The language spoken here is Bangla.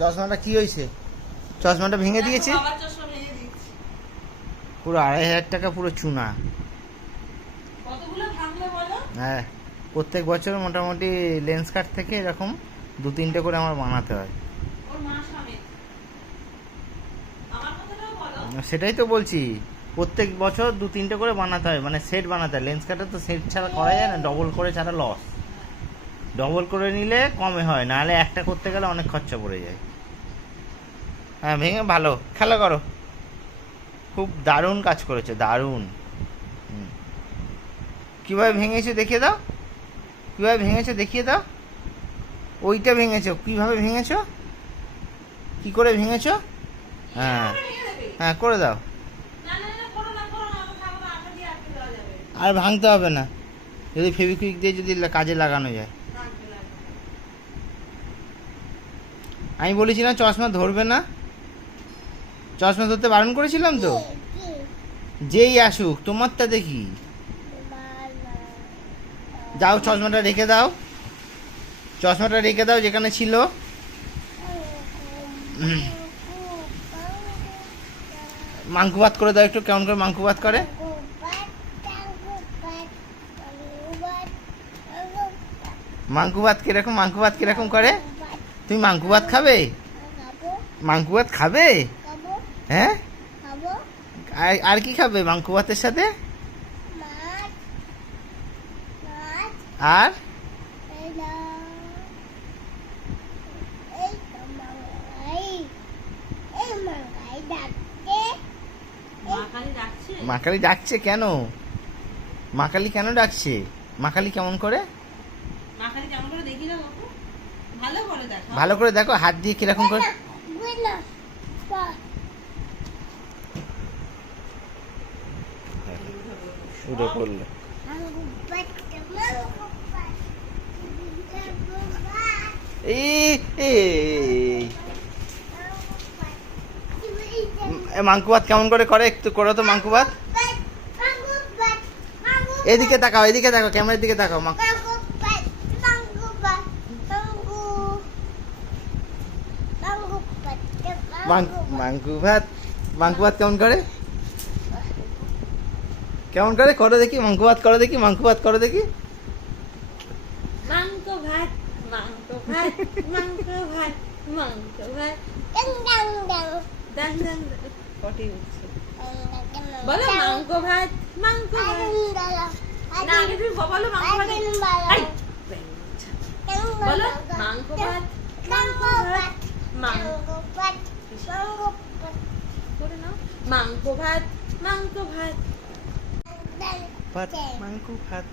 চশমাটা কি হয়েছে? চশমাটা ভেঙে দিয়েছে? পুরো আড়াই হাজার টাকা পুরো চুনা। হ্যাঁ প্রত্যেক বছর মোটামুটি লেন্স কাট থেকে এরকম দু তিনটে করে আমার বানাতে হয়। সেটাই তো বলছি প্রত্যেক বছর দু তিনটে করে বানাতে হয় মানে সেট বানাতে হয়। লেন্স কাটার তো সেট ছাড়া করা যায় না ডবল করে ছাড়া লস ডবল করে নিলে কমে হয়, নাহলে একটা করতে গেলে অনেক খরচা পড়ে যায়। হ্যাঁ ভেঙে, ভালো, খেলা করো। খুব দারুণ কাজ করেছে, দারুণ। কীভাবে ভেঙেছে দেখিয়ে দাও। কীভাবে ভেঙেছে দেখিয়ে দাও। ওইটা ভেঙেছো, কীভাবে ভেঙেছো? কি করে ভেঙেছো? হ্যাঁ হ্যাঁ করে দাও। আর ভাঙতে হবে না। যদি ফেভিকুইক দিয়ে যদি কাজে লাগানো যায়। আমি বলেছিলাম চশমা ধরবে না। চশমা ধরতে বারণ করেছিলাম তো? যেই আসুক, তোমারটা দেখি। যাও, চশমাটা রেখে দাও। চশমাটা রেখে দাও যেখানে ছিল। মাংকু ভাত করে দাও একটু, কেমন করে মাংকু ভাত করে? মাংকু ভাত কীরকম মাংকু ভাত কীরকম করে? তুমি মাংকু ভাত খাবে? মাংকু ভাত খাবে? হ্যাঁ? আর আর কি খাবে মাংকু ভাতের সাথে? আর? মাকালি ডাকছে? কেন? মাকালি কেন ডাকছে? মাকালি কেমন করে? মা খালি কেমন করে দেখি না ভালো করে দেখা ভালো করে দেখো হাত দিয়ে কীরকম করে। শুরু করল। ভাত কেমন করে করে? একটু করো তো মাংকু ভাত এদিকে তাকাও এদিকে দেখো ক্যামেরার দিকে তাকাও মা- মাংকু ভাত মাংকু ভাত কেমন করে? কেমন করে? করো দেখি মাংকু ভাত করো দেখি মাংকু ভাত করো দেখি। মাংস ভাত মাংস ভাত মাংস ভাত মাংস ভাত, মাংস করে নাও। মাংস ভাত মাংস ভাত। ভাত মাংস ভাত।